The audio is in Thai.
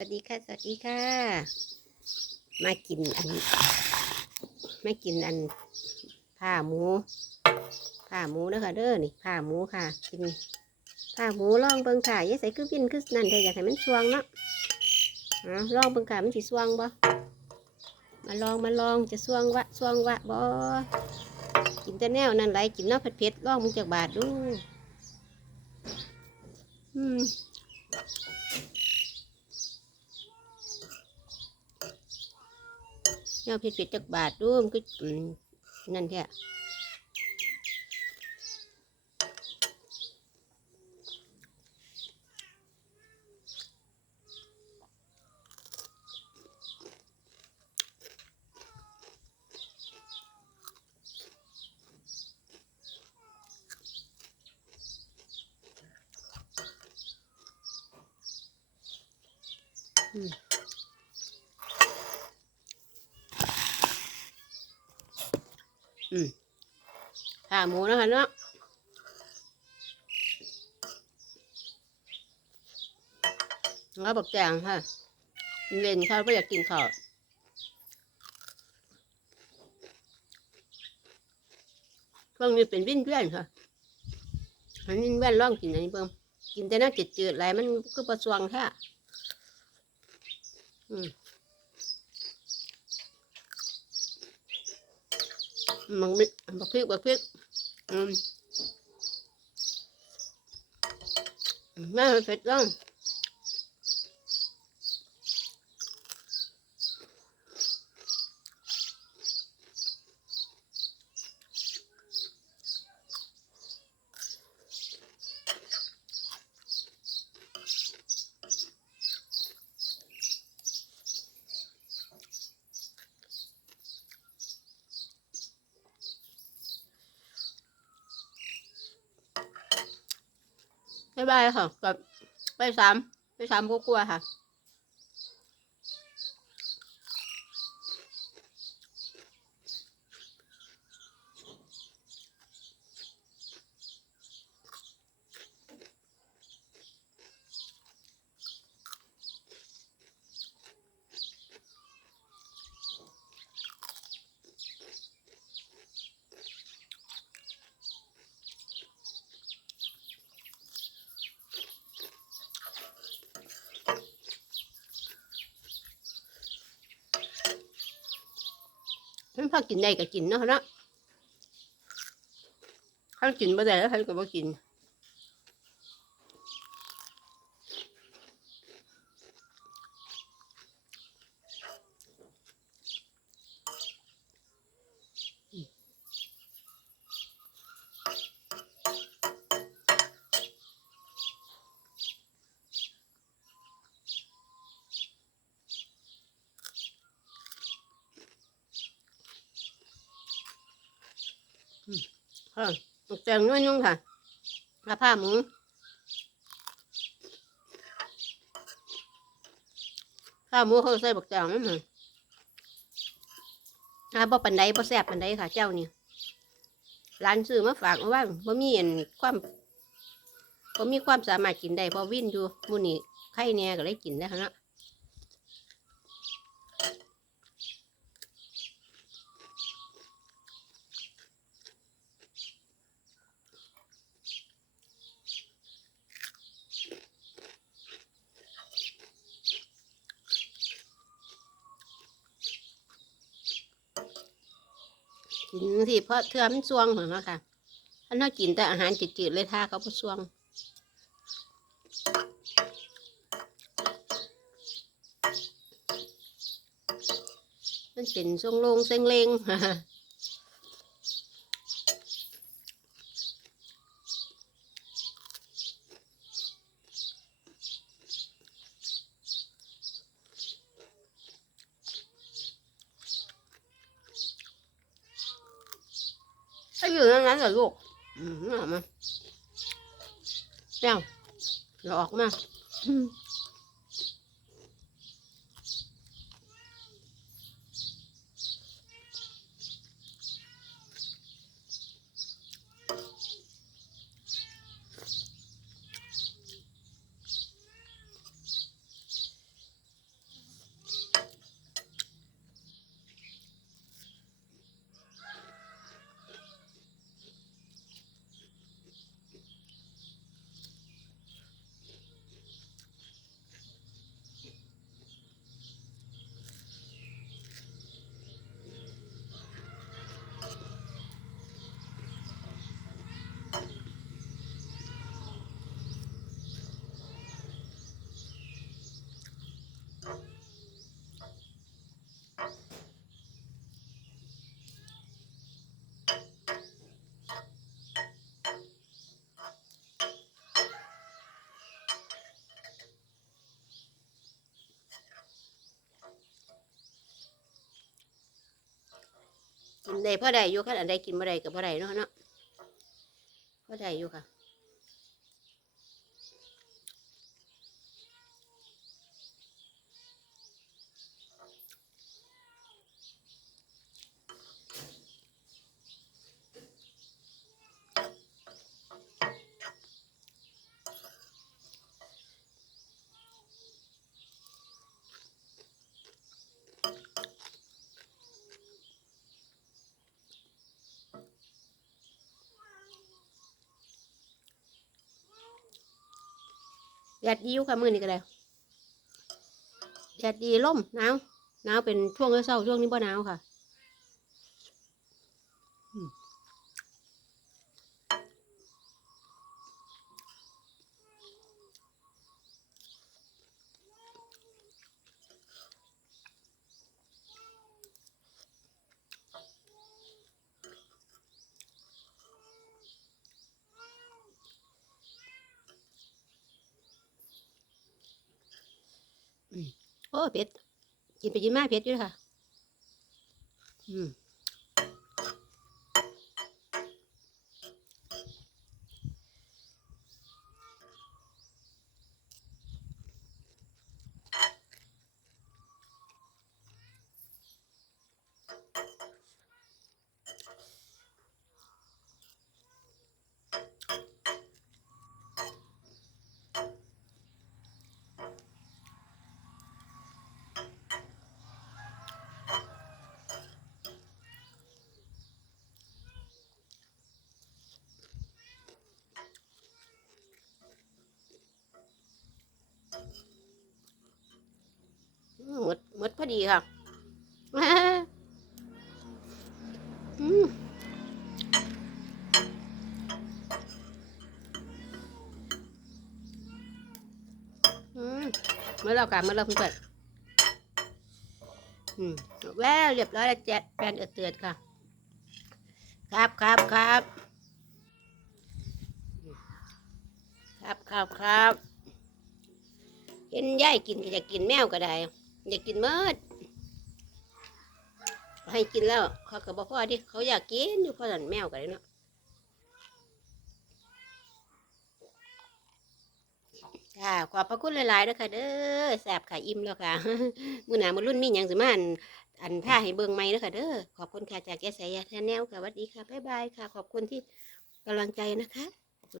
สวัสดีค่ะ สวัสดีค่ะ มากินอัน มากินอันผ้าหมูผ้าหมูนะคะเด้อนี่ผ้าหมูค่ะ กินผ้าหมูลองเบิ่งค่ะยายใส่คือวินคือนั่นแต่อยากให้มันสวงเนาะอะลองเบิ่งค่ะมันสิสวงบ่มาลองมาลองจะสวงวะสวงวะบ่กินแต่แนวนั่นไรกินเนาะเผ็ดๆลองมึงจากบาทดูอืม แนวผิดผิดจักบาทดูมันก็อืมนั่นแท้ขาหมูนะคะเนาะแล้วบักแจงค่ะเล่นข้าวก็อยากกินข้าวช่วงนี้เป็นวิ่นเวียนค่ะมันวิ่นเวียนร่องกินอันนี้เพิ่มกินแต่น่าจืดๆอะไรมันก็ประสวงแท้อืม มันไม่บักพริกบักพริกอืมแม่เผ็ดจัง บ๊ายบายค่ะกับไปสามไปสามกลัวค่ะ พอกินได้ก็กินเนาะเนาะข้ากินไม่ได้แล้วใครก็บ่กิน ค่ะตกแต่งน้อยนุ่งค่ะกระผ้าหมูข้าวหมูเขาใส่บักแตงนั่นค่ะอาบ่ปันใดบ่แซ่บปันใดค่ะ เจ้านี่ร้านซื้อมาฝากเอาไว้บ่มีอันความบ่มีความสามารถกินได้พอวิ่นอยู่มื้อนี้ไข่แน่ก็เลยกินได้ค่ะเนาะ กินสิเพราะเทือมันซวงเหมือนกันค่ะถ้าเรากินแต่อาหารจืดๆเลยท่าเขาบ่ซวงมันเป็นทรงโลงเซ็งเลง ถ้าอยู่ตรงนั้นเหรอลูก อืมออกมาเจ้าเดี๋ยวออกมาอื ได้พ่อได้อยู่ค่ะอันใดกินบ่ได้กับพ่อได้เนาะเนาะพ่อได้อยู่ค่ะ แดดดีอยู่ค่ะมื้อนี้ก็ได้แดดดีล่มหนาวหนาวเป็นช่วงเช้าช่วงนี้บ่หนาวค่ะ อืมโอ้เผ็ดกินไปกินมาเผ็ดอยู่ค่ะ อืมอืมหม พอดีค่ะเมื่อเรากลับเมื่อเราเพิ่งเปิดแล้วเรียบร้อยแล้วแจ๊ดแฟนเอือดเตือดค่ะ ครับครับครับ ครับครับครับเห็นยายกินก็อยากกินแมวก็ได้ อยากกินเมิดให้กินแล้ว เขาก็บอกพ่อดิเขาอยากกินอยู่เพราะนั่นแมวก็ได้เนาะค่ะขอบพระคุณหลายๆนะคะเด้อแสบค่ะอิ่มแล้วค่ะมือหนามือรุ่นมีหยังสิมาอันอันผ้าให้เบิ่งใหม่เด้อค่ะเด้อขอบคุณค่ะจากแกสายยาแทนแนวค่ะสวัสดีค่ะบ๊ายบายค่ะ ขอบคุณที่กำลังใจนะคะ